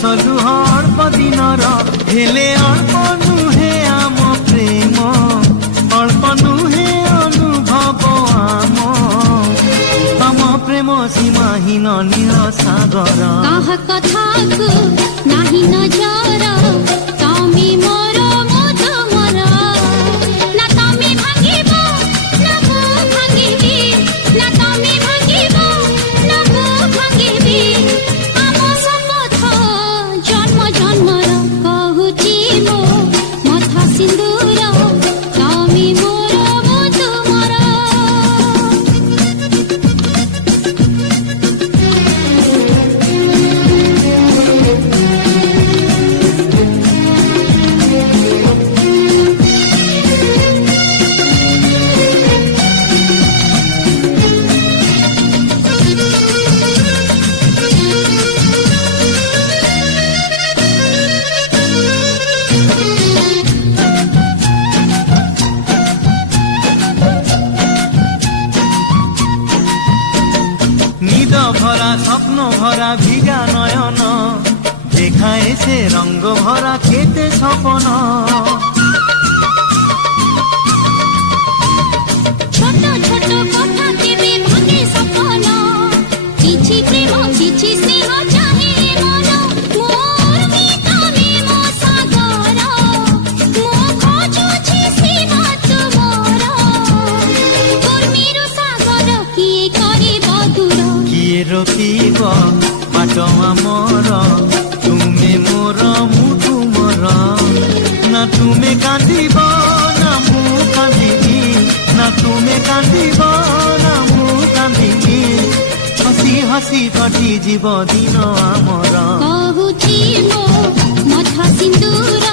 हसलु अल्प दिनर हेले अल्प नुहे आम प्रेम अल्प नुहे अनुभव आम प्रेम सीमाहीन नील सागर काहा कथा को नाही नजर तमी मोर मधु मोर ना तमी भांगिबो ना मु भांगिबी ना तमी भांगिबो ना मु भांगिबी आम शपथ जन्म जन्मर कहूची मो मथा सिंदूर तमी मोर मधु मोर निद भरा स्वप्न भरा भिगा नयन देखाए से रंग भरा केते सपन छोट छोट कथा केबे भागे सपन किछि प्रेम किछि स्नेह चाहे मन मोर मितने मो सागर मो खोजुछि सीमा तुमर कर्मीर सागर किए करिब दूर किए रोकिब बाट आमर तुमे मोर मु तुमर ना तुमे कांदिब ना मु कांदिबी ना तुमे कांदिब ना मु कांदिबी हसी हसी कटि जीव दिन आमर कहूची मो मथा सिंदूर